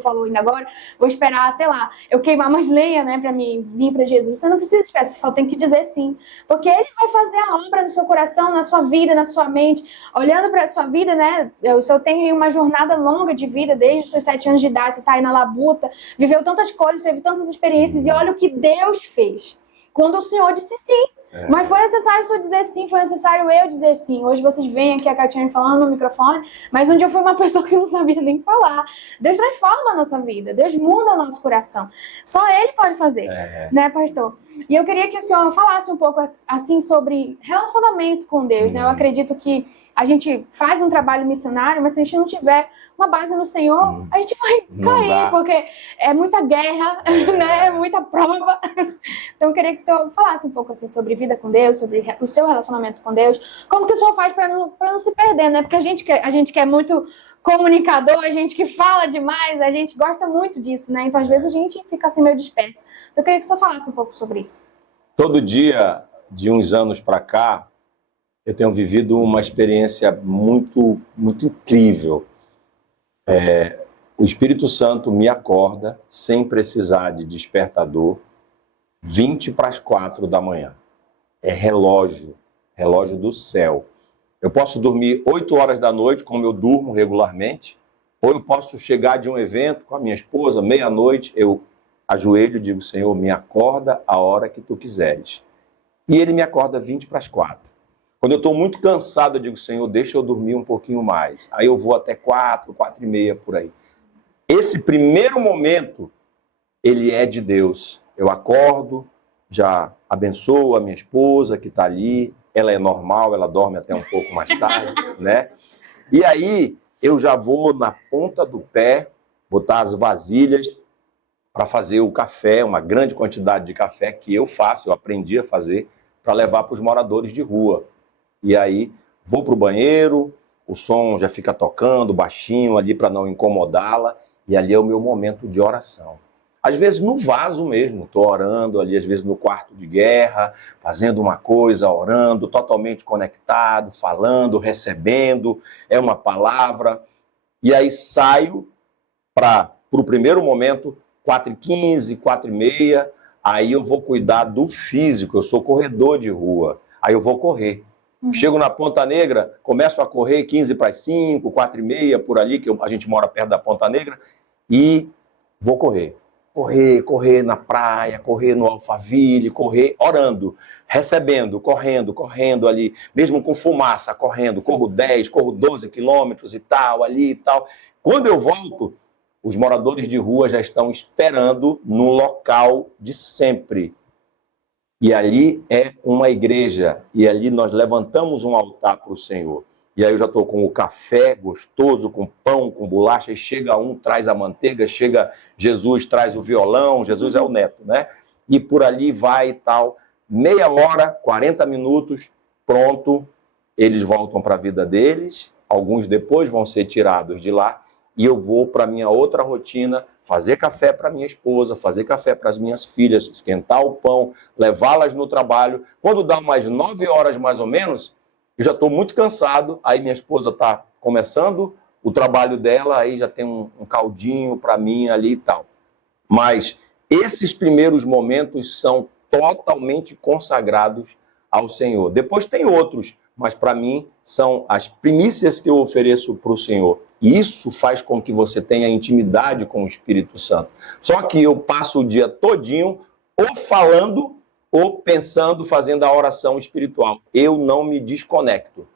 falou ainda agora, vou esperar, sei lá, eu queimar mais lenha, né, para me vir para Jesus. Você não precisa esperar, você só tem que dizer sim, porque Ele vai fazer a obra no seu coração, na sua vida, na sua mente. Olhando para a sua vida, né, o senhor tem uma jornada longa de vida, desde os seus 7 anos de idade, você está aí na labuta, viveu tantas coisas, teve tantas experiências, e olha o que Deus fez quando o Senhor disse sim. Mas foi necessário o Senhor dizer sim, foi necessário eu dizer sim. Hoje vocês veem aqui a Catiane falando no microfone, mas um dia eu fui uma pessoa que não sabia nem falar. Deus transforma a nossa vida, Deus muda o nosso coração. Só Ele pode fazer, né, pastor? E eu queria que o senhor falasse um pouco assim sobre relacionamento com Deus, né? Eu acredito que a gente faz um trabalho missionário, mas se a gente não tiver uma base no Senhor, a gente vai cair, porque é muita guerra, né? É muita prova. Então eu queria que o senhor falasse um pouco assim sobre vida com Deus, sobre o seu relacionamento com Deus. Como que o senhor faz para não se perder, né? Porque a gente que é muito comunicador, a gente que fala demais, a gente gosta muito disso, né? Então às vezes a gente fica assim meio disperso. Então eu queria que o senhor falasse um pouco sobre isso. Todo dia, de uns anos para cá, eu tenho vivido uma experiência muito, muito incrível. O Espírito Santo me acorda, sem precisar de despertador, 20 para as 4 da manhã. É relógio do céu. Eu posso dormir 8 horas da noite, como eu durmo regularmente, ou eu posso chegar de um evento com a minha esposa, meia-noite, eu ajoelho e digo, Senhor, me acorda a hora que tu quiseres. E ele me acorda 20 para as 4. Quando eu estou muito cansado, eu digo, Senhor, deixa eu dormir um pouquinho mais. Aí eu vou até 4, 4 e meia, por aí. Esse primeiro momento, ele é de Deus. Eu acordo, já abençoo a minha esposa que está ali. Ela é normal, ela dorme até um pouco mais tarde, né? E aí eu já vou na ponta do pé, botar as vasilhas para fazer o café, uma grande quantidade de café que eu faço, eu aprendi a fazer, para levar para os moradores de rua. E aí vou para o banheiro, o som já fica tocando baixinho ali para não incomodá-la, e ali é o meu momento de oração. Às vezes no vaso mesmo, estou orando ali, às vezes no quarto de guerra, fazendo uma coisa, orando, totalmente conectado, falando, recebendo, é uma palavra. E aí saio para o primeiro momento, 4h15, 4h30, aí eu vou cuidar do físico, eu sou corredor de rua, aí eu vou correr. Chego na Ponta Negra, começo a correr 15 para as 5, 4h30, por ali, que a gente mora perto da Ponta Negra, e vou correr. Correr na praia, correr no Alphaville, correr orando, recebendo, correndo ali, mesmo com fumaça, correndo, corro 10, corro 12 quilômetros e tal, ali e tal. Quando eu volto, os moradores de rua já estão esperando no local de sempre. E ali é uma igreja, e ali nós levantamos um altar para o Senhor. E aí eu já estou com o café gostoso, com pão, com bolacha, e chega um, traz a manteiga, chega Jesus, traz o violão, Jesus é o neto, né? E por ali vai e tal. Meia hora, 40 minutos, pronto, eles voltam para a vida deles, alguns depois vão ser tirados de lá, e eu vou para a minha outra rotina, fazer café para minha esposa, fazer café para as minhas filhas, esquentar o pão, levá-las no trabalho. Quando dá umas 9 horas mais ou menos, eu já estou muito cansado, aí minha esposa está começando o trabalho dela, aí já tem um caldinho para mim ali e tal. Mas esses primeiros momentos são totalmente consagrados ao Senhor. Depois tem outros, mas para mim são as primícias que eu ofereço para o Senhor. E isso faz com que você tenha intimidade com o Espírito Santo. Só que eu passo o dia todinho ou falando ou pensando, fazendo a oração espiritual. Eu não me desconecto.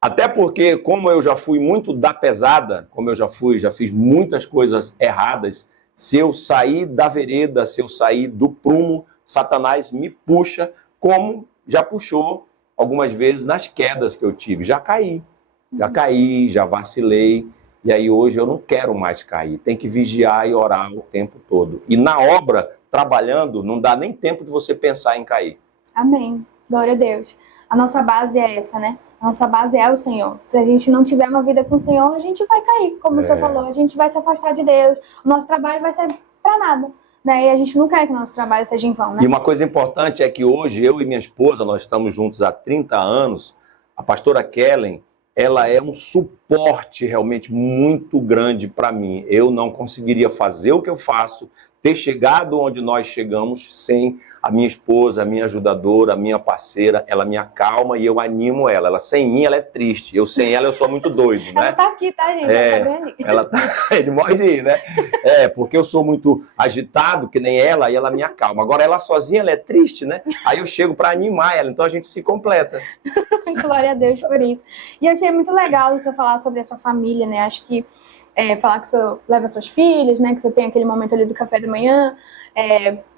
Até porque, como eu já fui muito da pesada, como eu já fiz muitas coisas erradas, se eu sair da vereda, se eu sair do prumo, Satanás me puxa, como já puxou algumas vezes nas quedas que eu tive. Já caí, já vacilei, e aí hoje eu não quero mais cair. Tem que vigiar e orar o tempo todo. E na obra, trabalhando, não dá nem tempo de você pensar em cair. Amém. Glória a Deus. A nossa base é essa, né? A nossa base é o Senhor. Se a gente não tiver uma vida com o Senhor, a gente vai cair. Como o senhor falou, a gente vai se afastar de Deus. O nosso trabalho vai ser para nada. Né? E a gente não quer que o nosso trabalho seja em vão, né? E uma coisa importante é que hoje, eu e minha esposa, nós estamos juntos há 30 anos. A pastora Kellen, ela é um suporte realmente muito grande para mim. Eu não conseguiria fazer o que eu faço, ter chegado onde nós chegamos sem a minha esposa, a minha ajudadora, a minha parceira. Ela me acalma e eu animo ela. Ela sem mim, ela é triste. Eu sem ela, eu sou muito doido, né? Ela tá aqui, tá, gente? Ela tá... Ele morre de ir, né? Porque eu sou muito agitado, que nem ela, e ela me acalma. Agora, ela sozinha, ela é triste, né? Aí eu chego para animar ela, então a gente se completa. Glória a Deus por isso. E eu achei muito legal o senhor falar sobre a sua família, né? Acho que falar que o senhor leva suas filhas, né? Que você tem aquele momento ali do café da manhã.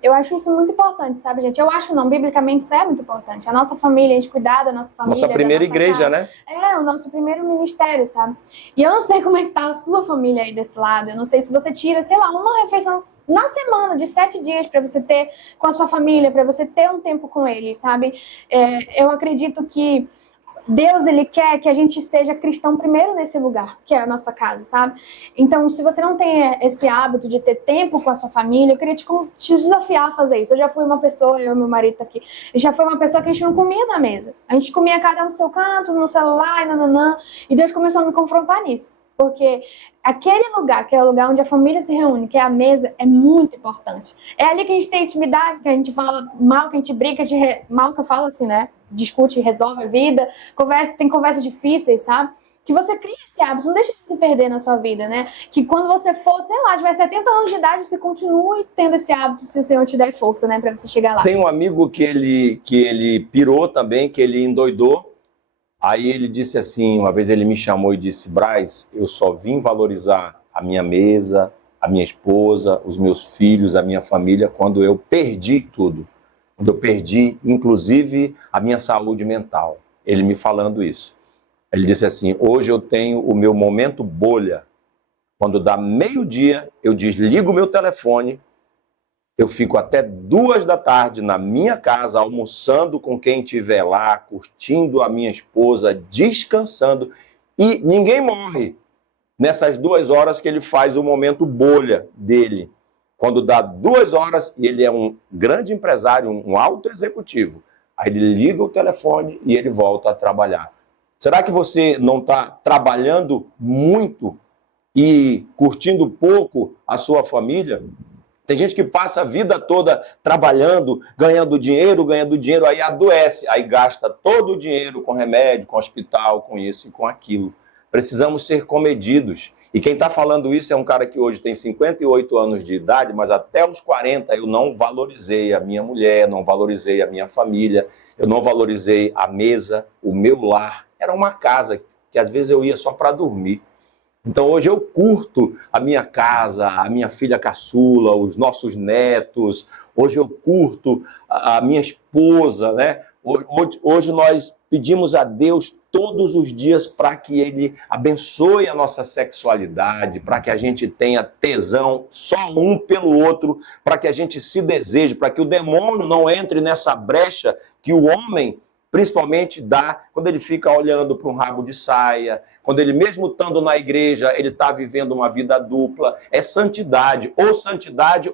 Eu acho isso muito importante, sabe, gente? Eu acho não, biblicamente isso é muito importante. A nossa família, a gente cuidar da nossa família, Nossa primeira da nossa igreja, casa. né? O nosso primeiro ministério, sabe? E eu não sei como é que tá a sua família aí desse lado. Eu não sei se você tira, sei lá, uma refeição na semana, de 7 dias, para você ter com a sua família, para você ter um tempo com eles, sabe? Eu acredito que Deus, Ele quer que a gente seja cristão primeiro nesse lugar, que é a nossa casa, sabe? Então, se você não tem esse hábito de ter tempo com a sua família, eu queria te desafiar a fazer isso. Eu já fui uma pessoa, eu e meu marido tá aqui, já foi uma pessoa que a gente não comia na mesa. A gente comia cada um no seu canto, no celular, e nananã, e Deus começou a me confrontar nisso. Porque aquele lugar, que é o lugar onde a família se reúne, que é a mesa, é muito importante. É ali que a gente tem intimidade, que a gente fala mal, que a gente brinca, mal que eu falo assim, né? Discute, resolve a vida, tem conversas difíceis, sabe? Que você cria esse hábito, não deixa isso se perder na sua vida, né? Que quando você for, sei lá, tiver 70 anos de idade, você continue tendo esse hábito, se o Senhor te der força, né? Pra você chegar lá. Tem um amigo que ele pirou também, que ele endoidou. Aí ele disse assim, uma vez ele me chamou e disse: Braz, eu só vim valorizar a minha mesa, a minha esposa, os meus filhos, a minha família, quando eu perdi tudo. Quando eu perdi, inclusive, a minha saúde mental. Ele me falando isso. Ele disse assim: hoje eu tenho o meu momento bolha. Quando dá meio-dia, eu desligo o meu telefone, eu fico até 2 da tarde na minha casa, almoçando com quem estiver lá, curtindo a minha esposa, descansando. E ninguém morre nessas 2 horas que ele faz o momento bolha dele. Quando dá 2 horas, e ele é um grande empresário, um alto executivo, aí ele liga o telefone e ele volta a trabalhar. Será que você não está trabalhando muito e curtindo pouco a sua família? Tem gente que passa a vida toda trabalhando, ganhando dinheiro, aí adoece, aí gasta todo o dinheiro com remédio, com hospital, com isso e com aquilo. Precisamos ser comedidos. E quem está falando isso é um cara que hoje tem 58 anos de idade, mas até os 40 eu não valorizei a minha mulher, não valorizei a minha família, eu não valorizei a mesa, o meu lar. Era uma casa que às vezes eu ia só para dormir. Então hoje eu curto a minha casa, a minha filha caçula, os nossos netos. Hoje eu curto a minha esposa, né? Hoje nós pedimos a Deus todos os dias para que Ele abençoe a nossa sexualidade, para que a gente tenha tesão só um pelo outro, para que a gente se deseje, para que o demônio não entre nessa brecha que o homem principalmente dá quando ele fica olhando para um rabo de saia, quando ele mesmo estando na igreja, ele está vivendo uma vida dupla. É santidade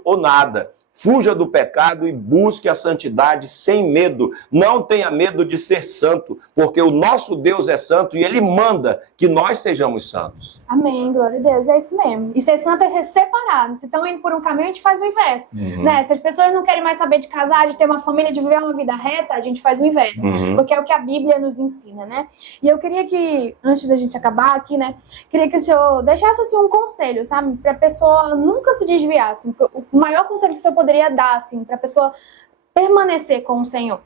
ou nada. Fuja do pecado e busque a santidade sem medo. Não tenha medo de ser santo, porque o nosso Deus é santo e Ele manda que nós sejamos santos. Amém, glória a Deus, é isso mesmo. E ser santo é ser separado. Se estão indo por um caminho, a gente faz o inverso. Né? Se as pessoas não querem mais saber de casar, de ter uma família, de viver uma vida reta, a gente faz o inverso. Porque é o que a Bíblia nos ensina, né? E eu queria que, antes da gente acabar aqui, né, queria que o senhor deixasse assim, um conselho, sabe? Para a pessoa nunca se desviar. Assim, o maior conselho que o senhor poderia dar, assim, para a pessoa permanecer com o Senhor.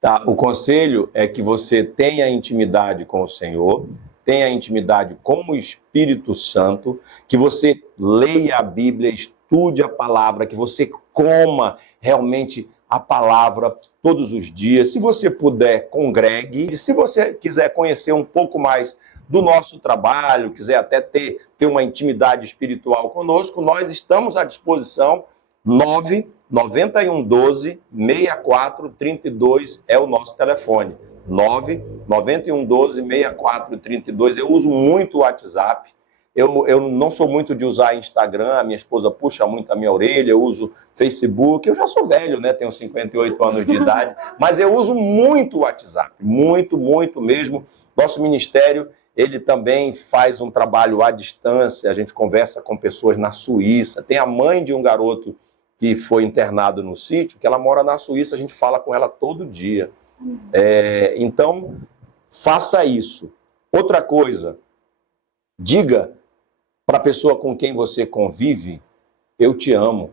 Tá, o conselho é que você tenha intimidade com o Senhor, tenha intimidade com o Espírito Santo, que você leia a Bíblia, estude a palavra, que você coma realmente a palavra todos os dias. Se você puder, congregue. E se você quiser conhecer um pouco mais do nosso trabalho, quiser até ter uma intimidade espiritual conosco, nós estamos à disposição. 99112-6432 é o nosso telefone. 99112-6432. Eu uso muito o WhatsApp. Eu não sou muito de usar Instagram, a minha esposa puxa muito a minha orelha, eu uso Facebook. Eu já sou velho, né? Tenho 58 anos de idade, mas eu uso muito o WhatsApp. Muito, muito mesmo. Nosso ministério, ele também faz um trabalho à distância. A gente conversa com pessoas na Suíça. Tem a mãe de um garoto que foi internado no sítio, que ela mora na Suíça, a gente fala com ela todo dia. Então, faça isso. Outra coisa, diga para a pessoa com quem você convive: eu te amo,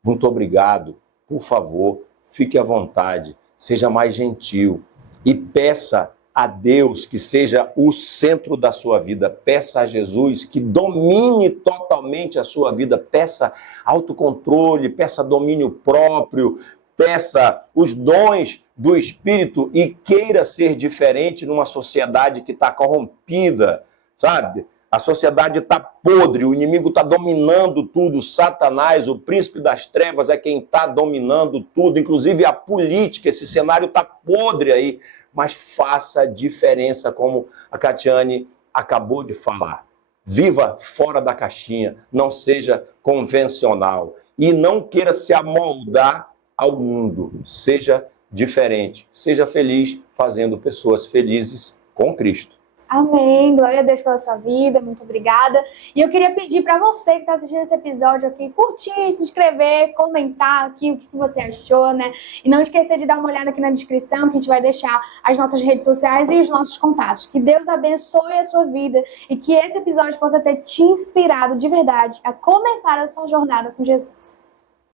muito obrigado, por favor, fique à vontade, seja mais gentil e peça a Deus que seja o centro da sua vida. Peça a Jesus que domine totalmente a sua vida. Peça autocontrole, peça domínio próprio, peça os dons do Espírito e queira ser diferente numa sociedade que está corrompida, sabe? A sociedade está podre, o inimigo está dominando tudo, Satanás, o príncipe das trevas é quem está dominando tudo, inclusive a política, esse cenário está podre aí, mas faça diferença, como a Catiane acabou de falar. Viva fora da caixinha, não seja convencional e não queira se amoldar ao mundo, seja diferente, seja feliz fazendo pessoas felizes com Cristo. Amém, glória a Deus pela sua vida, muito obrigada. E eu queria pedir para você que está assistindo esse episódio aqui, curtir, se inscrever, comentar aqui o que você achou, né? E não esquecer de dar uma olhada aqui na descrição, que a gente vai deixar as nossas redes sociais e os nossos contatos. Que Deus abençoe a sua vida e que esse episódio possa ter te inspirado de verdade a começar a sua jornada com Jesus.